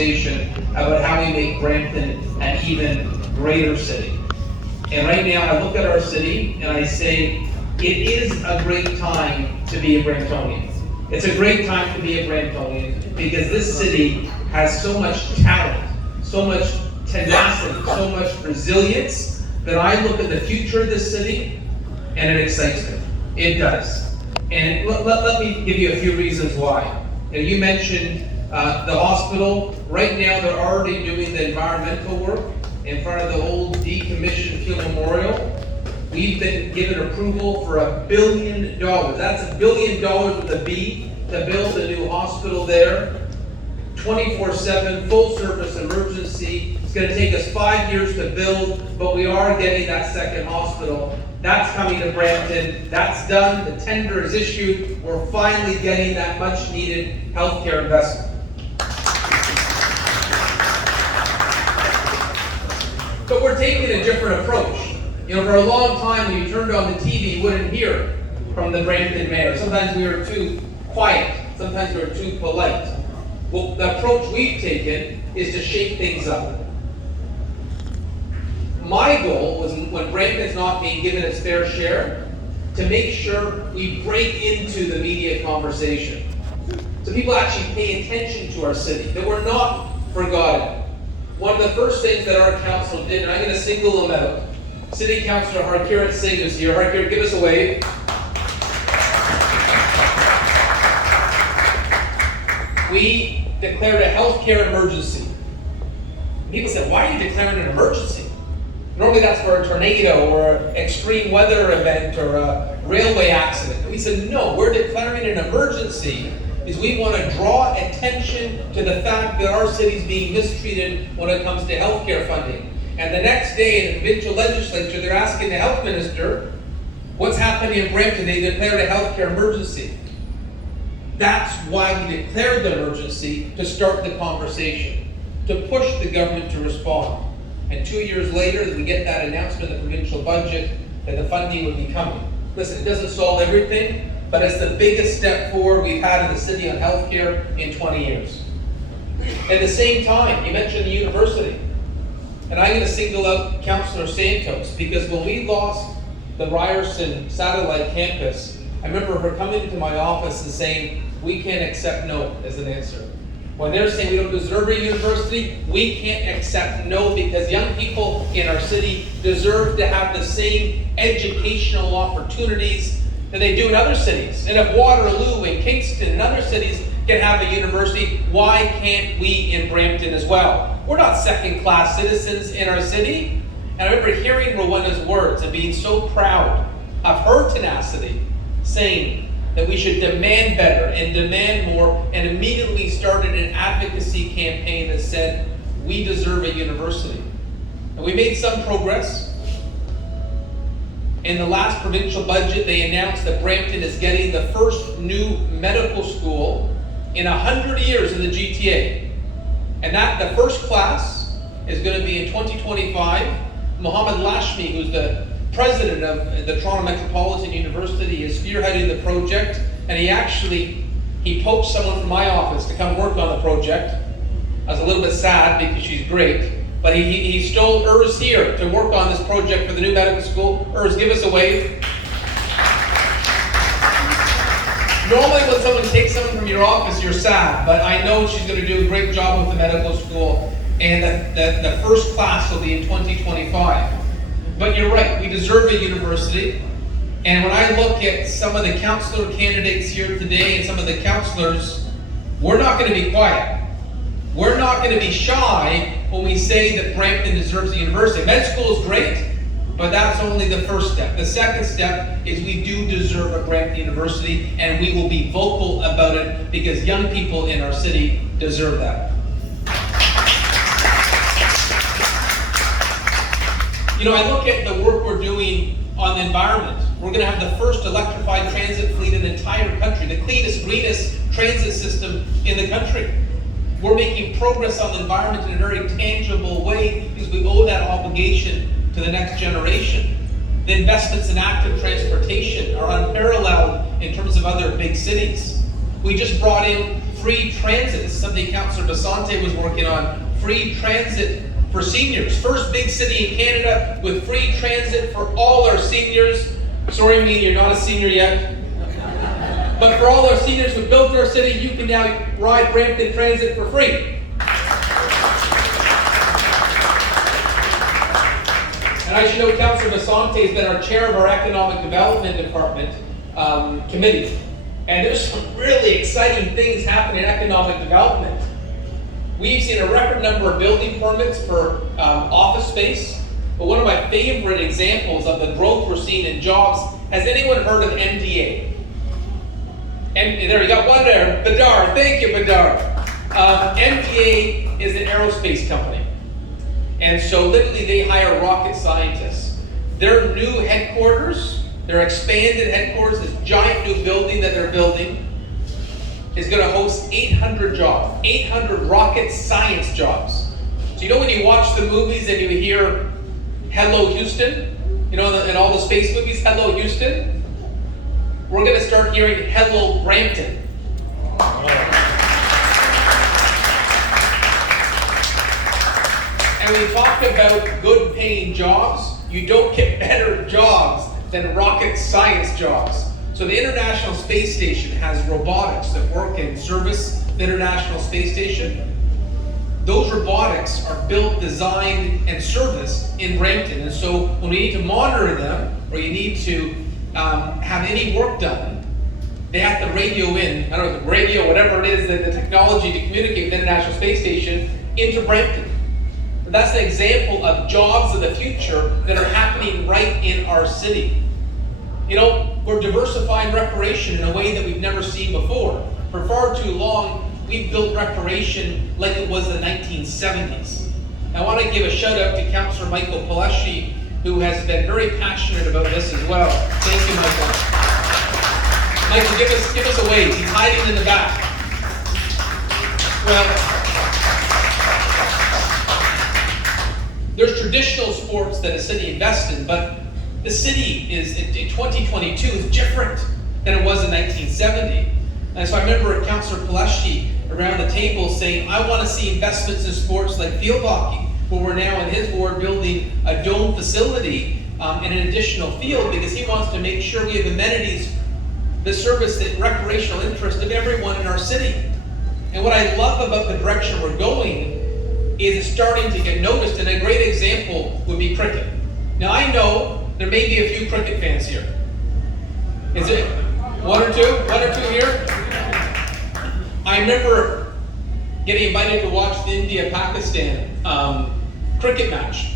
conversation about how we make Brampton an even greater city. And right now I look at our city and I say, it is a great time to be a Bramptonian. It's a great time to be a Bramptonian because this city has so much talent, so much tenacity, so much resilience that I look at the future of this city and it excites me. It does. And let me give you a few reasons why. Now, you mentioned the hospital. Right now they're already doing the environmental work in front of the old decommissioned Field Memorial. We've been given approval for $1 billion. That's $1 billion with a B to build a new hospital there. 24/7, full service emergency. It's going to take us 5 years to build, but we are getting that second hospital. That's coming to Brampton. That's done. The tender is issued. We're finally getting that much needed healthcare investment. But we're taking a different approach. You know, for a long time when you turned on the TV, you wouldn't hear from the Brampton mayor. Sometimes we were too quiet. Sometimes we were too polite. Well, the approach we've taken is to shake things up. My goal was, when Brampton's not being given its fair share, to make sure we break into the media conversation. So people actually pay attention to our city, that we're not forgotten. One of the first things that our council did, and I'm going to single them out, City Councillor Harkirat Singh is here. Harkirat, give us a wave. We declared a healthcare emergency. People said, why are you declaring an emergency? Normally that's for a tornado or an extreme weather event or a railway accident. We said, no, we're declaring an emergency because we want to draw attention to the fact that our city is being mistreated when it comes to healthcare funding. And the next day in the provincial legislature, they're asking the health minister, what's happening in Brampton? They declared a healthcare emergency. That's why we declared the emergency, to start the conversation, to push the government to respond. And 2 years later, we get that announcement in the provincial budget that the funding would be coming. Listen, it doesn't solve everything, but it's the biggest step forward we've had in the city on healthcare in 20 years. At the same time, you mentioned the university. And I'm going to single out Councillor Santos, because when we lost the Ryerson satellite campus, I remember her coming into my office and saying, we can't accept no as an answer. When they're saying we don't deserve a university, we can't accept no, because young people in our city deserve to have the same educational opportunities that they do in other cities. And if Waterloo and Kingston and other cities can have a university, why can't we in Brampton as well? We're not second-class citizens in our city. And I remember hearing Rowena's words and being so proud of her tenacity, saying that we should demand better and demand more, and immediately started an advocacy campaign that said, we deserve a university. And we made some progress. In the last provincial budget, they announced that Brampton is getting the first new medical school in 100 years in the GTA. And that the first class is going to be in 2025. Mohammed Lashmi, who's the president of the Toronto Metropolitan University, is spearheading the project, and he poached someone from my office to come work on the project. I was a little bit sad because she's great, but he stole Urs here to work on this project for the new medical school. Urs, give us a wave. Normally when someone takes someone from your office, you're sad, but I know she's going to do a great job with the medical school, and the first class will be in 2025. But you're right, we deserve a university. And when I look at some of the councillor candidates here today and some of the councillors, we're not going to be quiet. We're not going to be shy when we say that Brampton deserves a university. Med school is great, but that's only the first step. The second step is we do deserve a Brampton University, and we will be vocal about it because young people in our city deserve that. You know, I look at the work we're doing on the environment. We're going to have the first electrified transit fleet in the entire country, the cleanest, greenest transit system in the country. We're making progress on the environment in a very tangible way because we owe that obligation to the next generation. The investments in active transportation are unparalleled in terms of other big cities. We just brought in free transit. This is something Councillor Basante was working on. Free transit for seniors. First big city in Canada with free transit for all our seniors. Sorry, me, you're not a senior yet. But for all our seniors who built our city, you can now ride Brampton Transit for free. And I should know Councillor Basante has been our chair of our Economic Development Department committee. And there's some really exciting things happening in economic development. We've seen a record number of building permits for office space. But one of my favorite examples of the growth we're seeing in jobs, has anyone heard of MDA? And there you got one there, Badar. Thank you, Badar. MDA is an aerospace company. And so literally they hire rocket scientists. Their new headquarters, their expanded headquarters, this giant new building that they're building, is going to host 800 jobs, 800 rocket science jobs. So you know when you watch the movies and you hear, "Hello Houston," you know, in all the space movies, "Hello Houston," we're going to start hearing "Hello Brampton." And when you talk about good paying jobs, you don't get better jobs than rocket science jobs. So the International Space Station has robotics that work and service the International Space Station. Those robotics are built, designed, and serviced in Brampton. And so when we need to monitor them, or you need to have any work done, they have to radio in, I don't know, radio, whatever it is, the technology to communicate with the International Space Station into Brampton. But that's an example of jobs of the future that are happening right in our city. You know, we're diversifying recreation in a way that we've never seen before. For far too long, we've built recreation like it was the 1970s. I want to give a shout out to Councillor Michael Paleshi, who has been very passionate about this as well. Thank you, Michael. Michael, give us a wave. He's hiding in the back. Well, there's traditional sports that a city invests in, but the city is in 2022 is different than it was in 1970. And so I remember Councillor Paleshi around the table saying, "I want to see investments in sports like field hockey," where we're now in his ward building a dome facility and an additional field, because he wants to make sure we have amenities that service the recreational interest of everyone in our city. And what I love about the direction we're going is it's starting to get noticed, and a great example would be cricket. Now I know there may be a few cricket fans here. Is it one or two? One or two here? I remember getting invited to watch the India-Pakistan cricket match.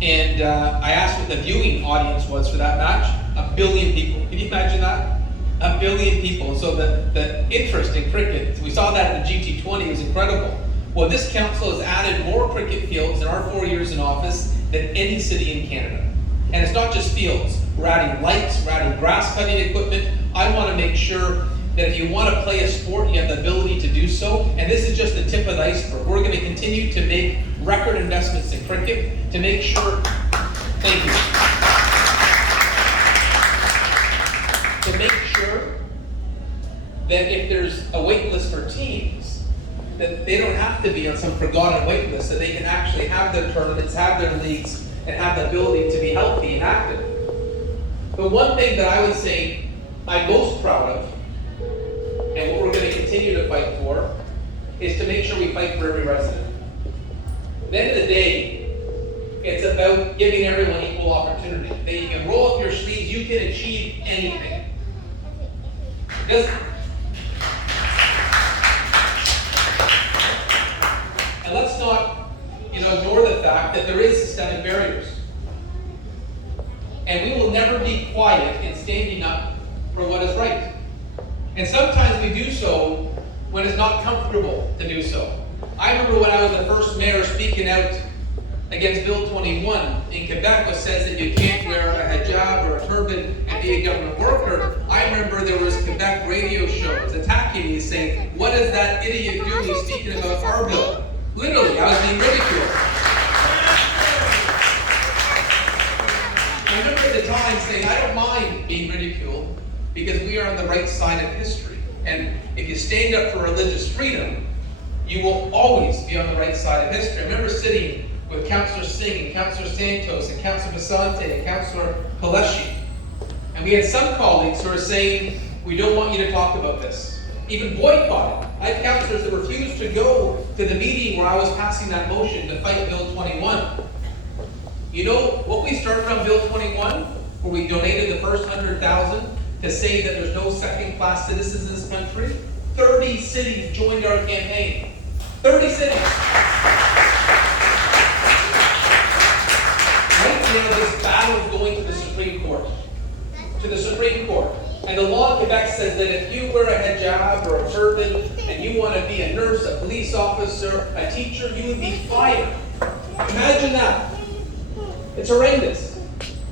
And I asked what the viewing audience was for that match. 1 billion people. Can you imagine that? 1 billion people. So the interest in cricket, we saw that in the GT20, was incredible. Well, this council has added more cricket fields in our 4 years in office than any city in Canada. And it's not just fields. We're adding lights, we're adding grass cutting equipment. I want to make sure that if you want to play a sport, you have the ability to do so. And this is just the tip of the iceberg. We're going to continue to make record investments in cricket to make sure, thank you, to make sure that if there's a wait list for teams, that they don't have to be on some forgotten wait list, that they can actually have their tournaments, have their leagues, and have the ability to be healthy and active. But one thing that I would say I'm most proud of, and what we're going to continue to fight for, is to make sure we fight for every resident. At the end of the day, it's about giving everyone equal opportunity. That you can roll up your sleeves, you can achieve anything. Because and let's not ignore the fact that there is systemic barriers. And we will never be quiet in standing up for what is right. And sometimes we do so when it's not comfortable to do so. I remember when I was the first mayor speaking out against Bill 21 in Quebec, which says that you can't wear a hijab or a turban and be a government worker. I remember there was Quebec radio shows attacking me saying, "What is that idiot doing speaking about our bill?" Literally, I was being ridiculed. I remember at the time saying, I don't mind being ridiculed because we are on the right side of history. And if you stand up for religious freedom, you will always be on the right side of history. I remember sitting with Councillor Singh and Councillor Santos and Councillor Basante and Councillor Kaleshi. And we had some colleagues who are saying, we don't want you to talk about this. Even boycott it. I had councillors that refused to go to the meeting where I was passing that motion to fight Bill 21. You know what we started on Bill 21, where we donated the first 100,000 to say that there's no second-class citizens in this country? 30 cities joined our campaign. 30 cities. Right now, this battle is going to the Supreme Court. To the Supreme Court. And the law in Quebec says that if you wear a hijab or a turban and you want to be a nurse, a police officer, a teacher, you would be fired. Imagine that. It's horrendous.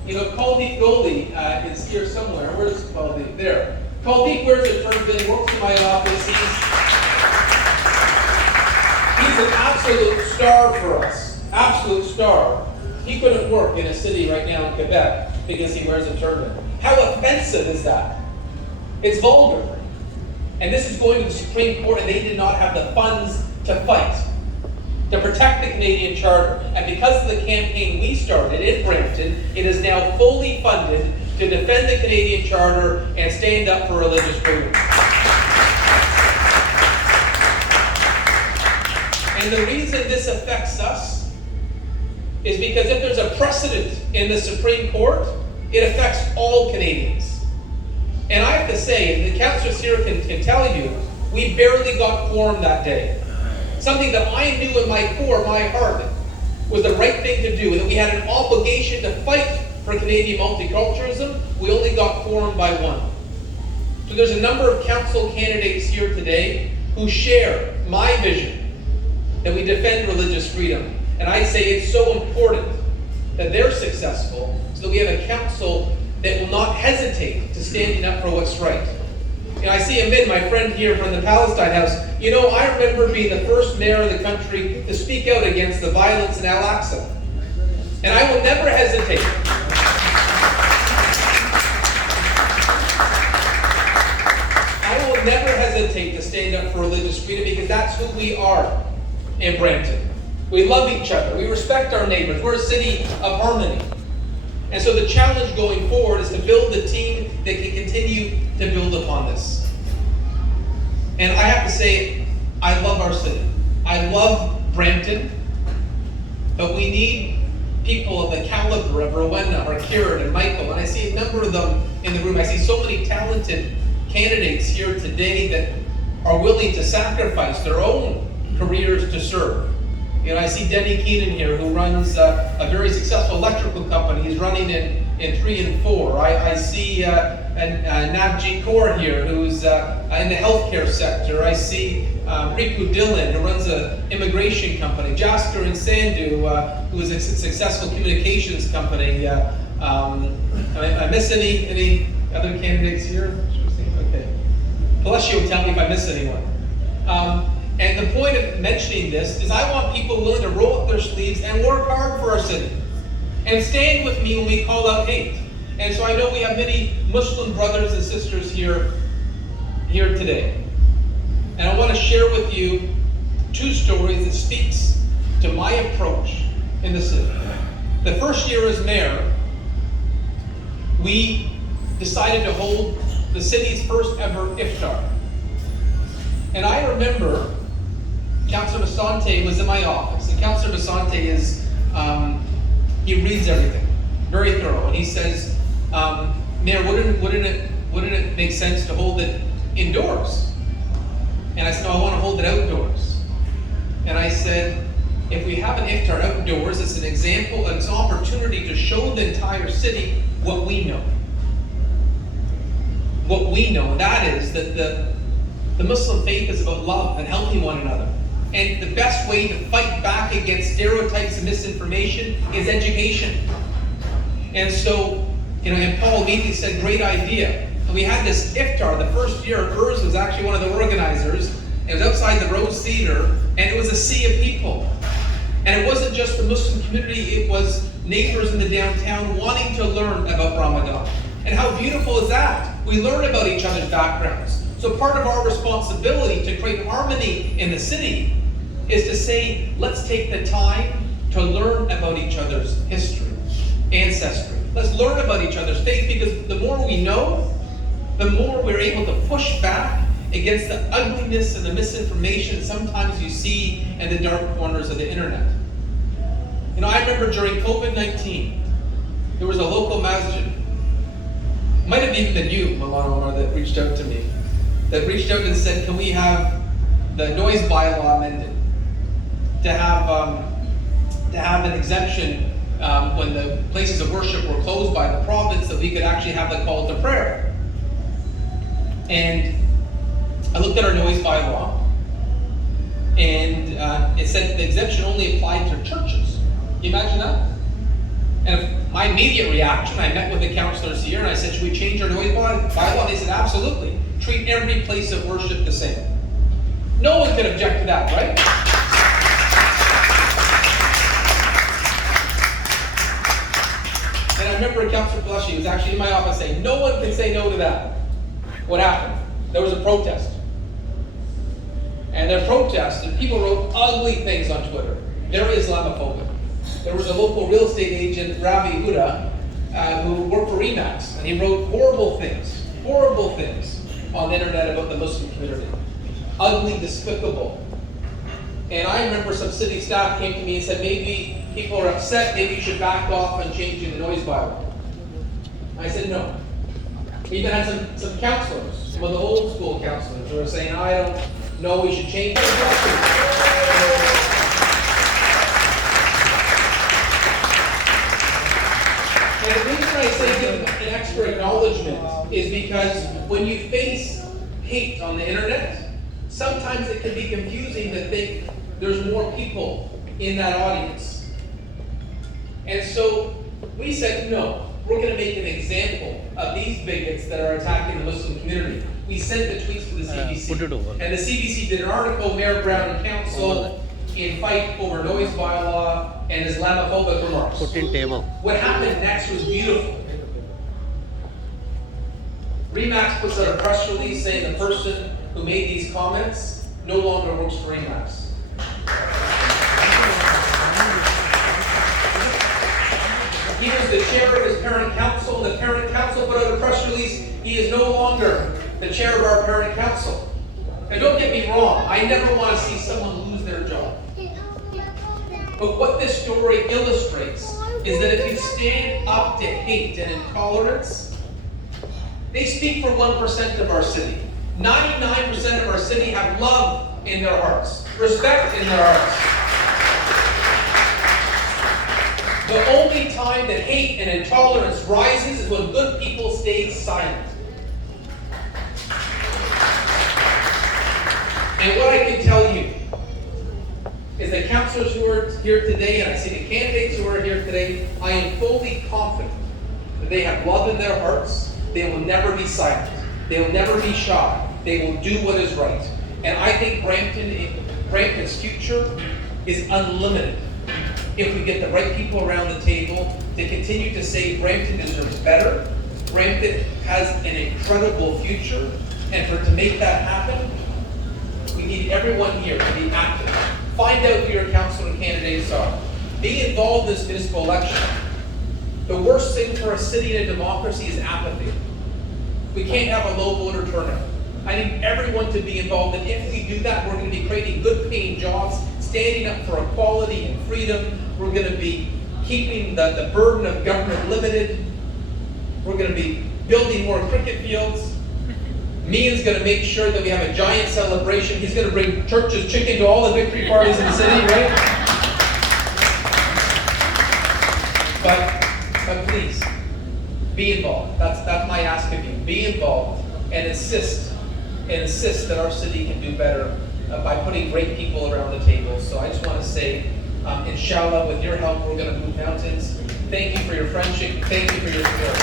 You know, Kuldeep Goldie is here somewhere. Where's Kuldeep? There. Kuldeep wears a turban, works in my office. He's an absolute star for us. Absolute star. He couldn't work in a city right now in Quebec because he wears a turban. How offensive is that? It's vulgar. And this is going to the Supreme Court, and they did not have the funds to fight, to protect the Canadian Charter. And because of the campaign we started in Brampton, it is now fully funded to defend the Canadian Charter and stand up for religious freedom. And the reason this affects us is because if there's a precedent in the Supreme Court, it affects all Canadians. And I have to say, and the councillors here can tell you, we barely got quorum that day. Something that I knew in my core, my heart, was the right thing to do, and that we had an obligation to fight for Canadian multiculturalism. We only got quorum by one. So there's a number of council candidates here today who share my vision that we defend religious freedom. And I say it's so important that they're successful so that we have a council that will not hesitate to standing up for what's right. You know, I see Amin, my friend here from the Palestine House. You know, I remember being the first mayor in the country to speak out against the violence in Al-Aqsa. And I will never hesitate. I will never hesitate to stand up for religious freedom because that's who we are in Brampton. We love each other. We respect our neighbors. We're a city of harmony. And so the challenge going forward is to build a team that can continue to build upon this. And I have to say, I love our city. I love Brampton. But we need people of the caliber of Rowena or Kieran and Michael. And I see a number of them in the room. I see so many talented candidates here today that are willing to sacrifice their own careers to serve. You know, I see Denny Keenan here, who runs a very successful electrical company. He's running in 3 and 4. I see Navjeet Kaur here, who's in the healthcare sector. I see Riku Dillon, who runs an immigration company. Jasker and Sandhu, who is a successful communications company. I miss any other candidates here? Okay. Palacio will tell me if I miss anyone. And the point of mentioning this is I want people willing to roll up their sleeves and work hard for our city. And stand with me when we call out hate. And so I know we have many Muslim brothers and sisters here today. And I want to share with you 2 stories that speaks to my approach in the city. The first year as mayor, we decided to hold the city's first ever iftar. And I remember Councillor Basante was in my office, and Councillor Basante is, he reads everything, very thorough, and he says, Mayor, wouldn't it make sense to hold it indoors? And I said, no, I want to hold it outdoors. And I said, if we have an iftar outdoors, it's an example, and it's an opportunity to show the entire city what we know. What we know, and that is that the Muslim faith is about love and helping one another. And the best way to fight back against stereotypes and misinformation is education. And so, you know, and Paul immediately said, great idea. And we had this iftar. The first year, Urs was actually one of the organizers. It was outside the Rose Theater, and it was a sea of people. And it wasn't just the Muslim community, it was neighbors in the downtown wanting to learn about Ramadan. And how beautiful is that? We learn about each other's backgrounds. So part of our responsibility to create harmony in the city is to say, let's take the time to learn about each other's history, ancestry. Let's learn about each other's faith, because the more we know, the more we're able to push back against the ugliness and the misinformation sometimes you see in the dark corners of the internet. You know, I remember during COVID-19, there was a local masjid, might have even been you, Milano Omar, that reached out to me, and said, can we have the noise bylaw amended to have an exemption when the places of worship were closed by the province, that we could actually have the call to prayer. And I looked at our noise bylaw, and it said the exemption only applied to churches. Can you imagine that? And my immediate reaction, I met with the councillors here and I said, should we change our noise bylaw? They said, absolutely. Treat every place of worship the same. No one could object to that, right? And I remember Councillor Blushy was actually in my office saying, no one can say no to that. What happened? There was a protest. And their protest, and people wrote ugly things on Twitter, very Islamophobic. There was a local real estate agent, Ravi Huda, who worked for Remax, and he wrote horrible things on the internet about the Muslim community. Ugly, despicable. And I remember some city staff came to me and said, maybe people are upset, maybe you should back off on changing the noise bylaw. I said, no. We even had some councillors, some of the old school councillors, who were saying, I don't know, we should change it. And the reason I say give an extra acknowledgement is because when you face hate on the internet, sometimes it can be confusing to think there's more people in that audience. And so we said, no, we're going to make an example of these bigots that are attacking the Muslim community. We sent the tweets to the CBC. And the CBC did an article, Mayor Brown and Council, in fight over noise bylaw and Islamophobic remarks. Put in table. What happened next was beautiful. Remax puts out a press release saying the person who made these comments no longer works for Remax. He was the chair of his parent council, and the parent council put out a press release. He is no longer the chair of our parent council. Now don't get me wrong, I never want to see someone lose their job. But what this story illustrates is that if you stand up to hate and intolerance, they speak for 1% of our city. 99% of our city have love in their hearts, respect in their hearts. The only time that hate and intolerance rises is when good people stay silent. And what I can tell you is the councillors who are here today, and I see the candidates who are here today, I am fully confident that they have love in their hearts. They will never be silent. They will never be shy. They will do what is right. And I think Brampton's future is unlimited if we get the right people around the table to continue to say Brampton deserves better. Brampton has an incredible future. And to make that happen, we need everyone here to be active. Find out who your councillor candidates are. Be involved in this municipal election. The worst thing for a city and a democracy is apathy. We can't have a low voter turnout. I need everyone to be involved, and if we do that, we're going to be creating good paying jobs, standing up for equality and freedom. We're going to be keeping the burden of government limited. We're going to be building more cricket fields. Meehan's going to make sure that we have a giant celebration. He's going to bring Church's chicken to all the victory parties in the city, right? But please, be involved. That's my ask of you. Be involved and insist that our city can do better by putting great people around the table. So I just want to say, inshallah, with your help, we're going to move mountains. Thank you for your friendship. Thank you for your support.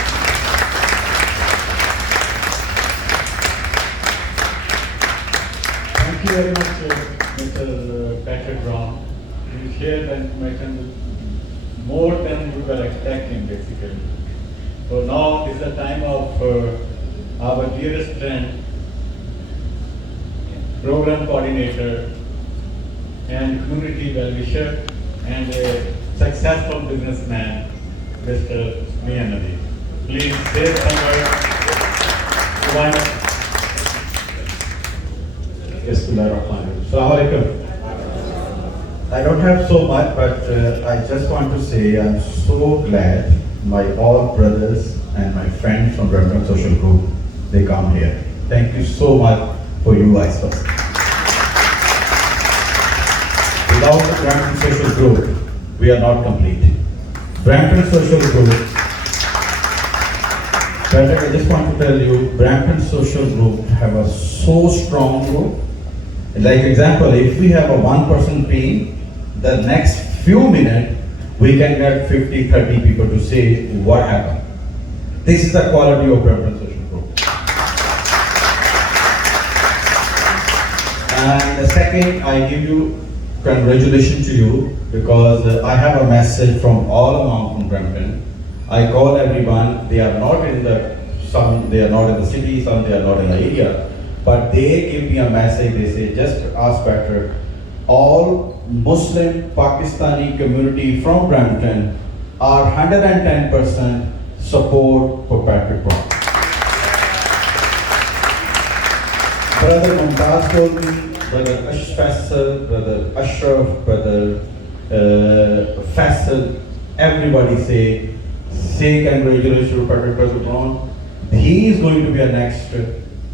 Thank you very much, Mr. Patrick Brown. You shared the information more than we were expecting, basically. So now is the time of our dearest friend, program coordinator, and community well-wisher, and a successful businessman, Mr. Miyanadi. Please say some words. Bismillahirrahmanirrahim. Assalamu alaikum. I don't have so much, but I just want to say I'm so glad my all brothers and my friends from Brampton Social Group, they come here. Thank you so much for you guys. Without the Brampton Social Group, we are not complete. Brampton Social Group, but I just want to tell you, Brampton Social Group have a so strong group. Like example, if we have a one-person team, the next few minutes, we can get 50, 30 people to say what happened. This is the quality of Brampton Social Group. And the second, I give you congratulations to you because I have a message from all along from Brampton. I call everyone, they are not in the, some they are not in the city, some they are not in the area, but they give me a message, they say, just ask better. All Muslim Pakistani community from Brampton are 110% support for Patrick Brown. Brother Mumtaz told me, Brother Faisal, Brother Ashraf, Brother Faisal, everybody say congratulations to Patrick Brown. He is going to be a next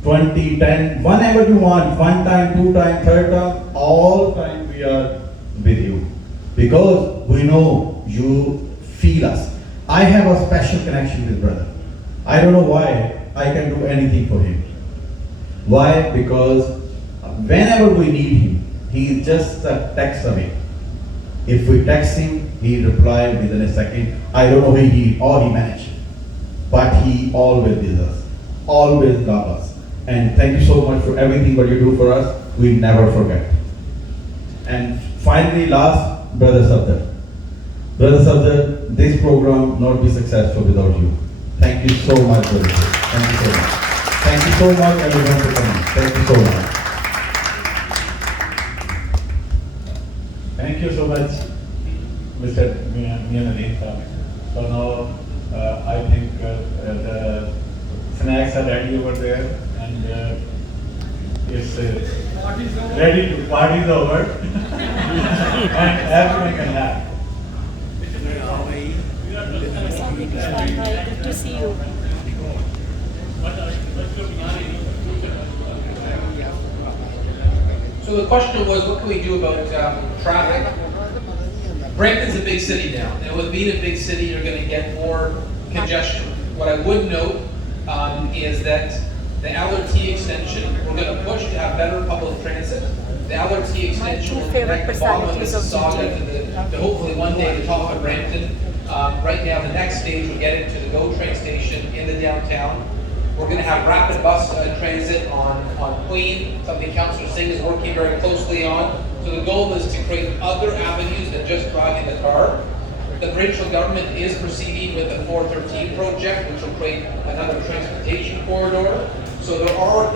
20, 10, whenever you want, one time, two time, third time, all time we are with you. Because we know you feel us. I have a special connection with brother. I don't know why I can do anything for him. Why? Because whenever we need him, he is just a text away. If we text him, he replies within a second. I don't know how he managed. But he always with us. Always love us. And thank you so much for everything what you do for us. We never forget. And finally, last, Brother Safdar. Brother Safdar, this program not be successful without you. Thank you so much, brother. Thank you so much. Thank you so much, everyone, for coming. Thank you so much. Thank you so much, Mr. Miyanadi. So now I think the snacks are ready over there, and it's ready to party's over, and everyone can have. Good to see you. So the question was, what can we do about traffic? Brampton's a big city now, and with being a big city, you're going to get more congestion. What I would note is that the LRT extension, we're going to push to have better public transit. The LRT extension will connect the bottom of Mississauga to hopefully one day the top of Brampton. Right now, the next stage will get into the GO train station in the downtown. We're going to have rapid bus transit on Queen, something Councillor Singh is working very closely on. So the goal is to create other avenues than just driving the car. The provincial government is proceeding with the 413 project, which will create another transportation corridor. So there are